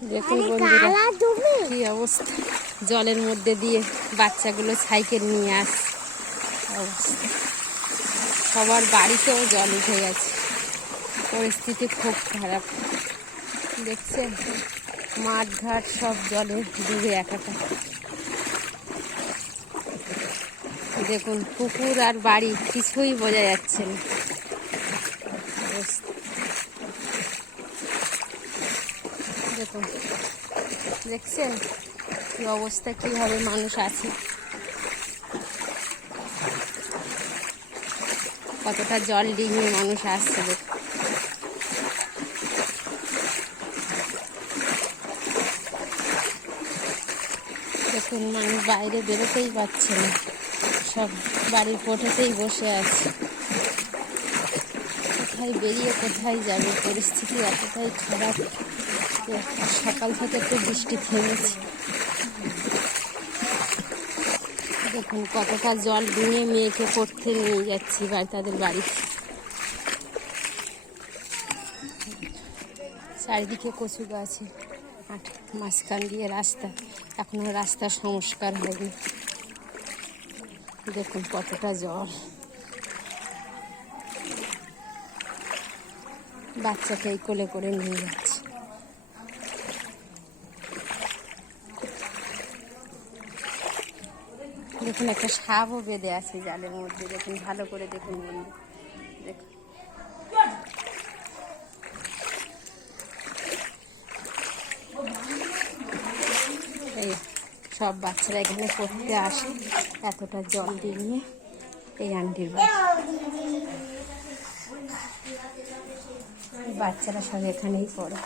দেখুন বন্ধুরা কি অবস্থা। জলের মধ্যে দিয়ে বাচ্চাগুলো সাইকেল নিয়ে অবস্থা। সবার বাড়িতেও জল উঠে গেছে। পরিস্থিতি খুব খারাপ। দেখছেন? মাঠ ঘাট সব জলে ডুবে একাটা দেখুন পুকুর আর বাড়ি কিছুই বোঝা যাচ্ছে না। অবস্থা। দেখছেন কি অবস্থা, কীভাবে মানুষ আছে। কতটা জল ডিঙিয়ে মানুষ আসছে দেখুন, মানুষ বাইরে বেরোতেই পারছে না। সব বাড়ির কোঠাতেই বসে আছে। কোথায় বেরিয়ে কোথায় যাবে? পরিস্থিতি এতটাই খারাপ সকাল থেকে একটু বৃষ্টি থেমেছে। দেখুন, কতটা জল ডিঙে মেয়েকে পড়তে নিয়ে যাচ্ছি বাড়ি তাদের বাড়িতে চারিদিকে কচু গাছে, মাঠ, মাঝখান দিয়ে রাস্তা। এখনও রাস্তা সংস্কার হবে দেখুন কতটা জল। বাচ্চাকে এই কোলে করে নিয়ে যাচ্ছে। দেখুন, একটা সাপও বেঁধে আছে জালের মধ্যে। দেখুন, ভালো করে দেখুন বন্ধু। দেখুন। এই সব বাচ্চারা এখানে পড়তে আসে। এতটা জল দিয়ে এই আন্টির বাড়ি। বাচ্চারা সব এখানেই পড়ে।